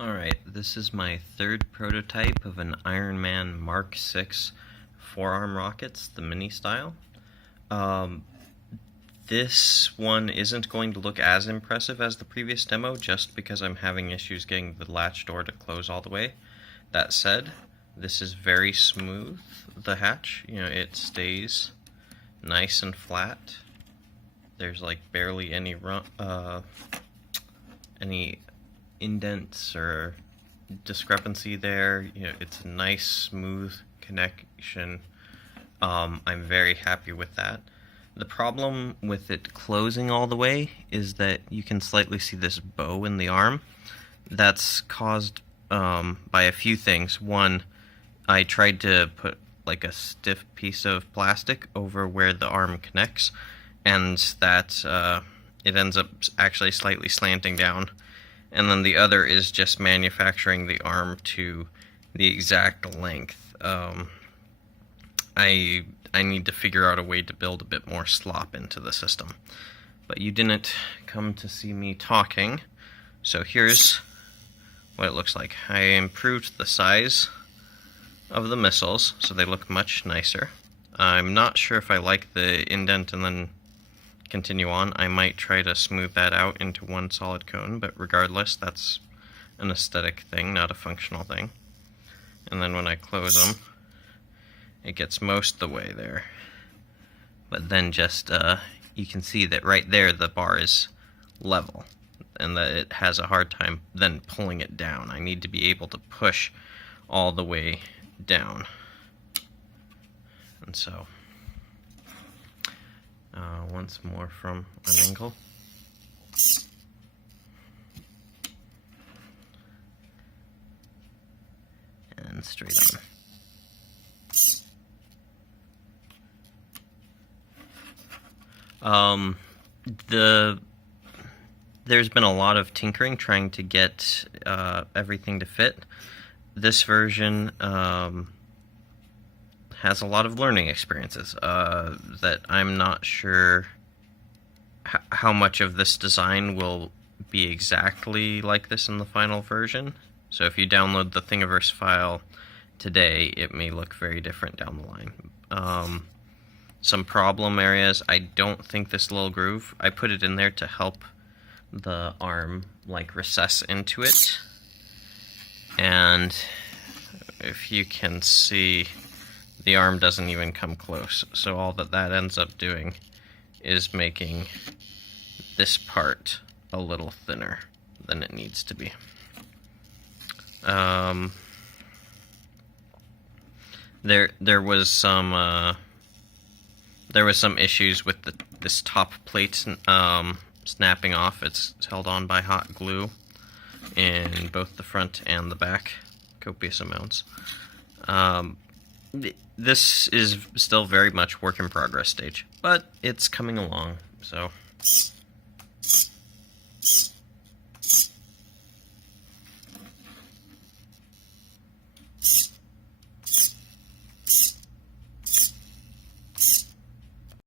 Alright, this is my third prototype of an Iron Man Mark 6 forearm rockets, the mini style. This one isn't going to look as impressive as the previous demo just because I'm having issues getting the latch door to close all the way. That said, this is very smooth, the hatch. It stays nice and flat. There's like barely any indents or discrepancy there. It's a nice smooth connection. I'm very happy with that. The problem with it closing all the way is that you can slightly see this bow in the arm. That's caused by a few things. One, I tried to put like a stiff piece of plastic over where the arm connects, and that it ends up actually slightly slanting down. And then the other is just manufacturing the arm to the exact length. I need to figure out a way to build a bit more slop into the system. But you didn't come to see me talking, so here's what it looks like. I improved the size of the missiles, so they look much nicer. I'm not sure if I like the indent and then continue on. I might try to smooth that out into one solid cone, but regardless, that's an aesthetic thing, not a functional thing. And then when I close them, it gets most of the way there. But then just, you can see that right there the bar is level, and that it has a hard time then pulling it down. I need to be able to push all the way down. And so, once more from an angle. And straight on. There's been a lot of tinkering trying to get everything to fit. This version has a lot of learning experiences that I'm not sure how much of this design will be exactly like this in the final version. So if you download the Thingiverse file today, it may look very different down the line. Some problem areas, I don't think this little groove, I put it in there to help the arm like recess into it. And if you can see, the arm doesn't even come close. So all that ends up doing is making this part a little thinner than it needs to be. There was some issues with this top plate snapping off. It's held on by hot glue in both the front and the back, copious amounts. This is still very much work in progress stage, but it's coming along, so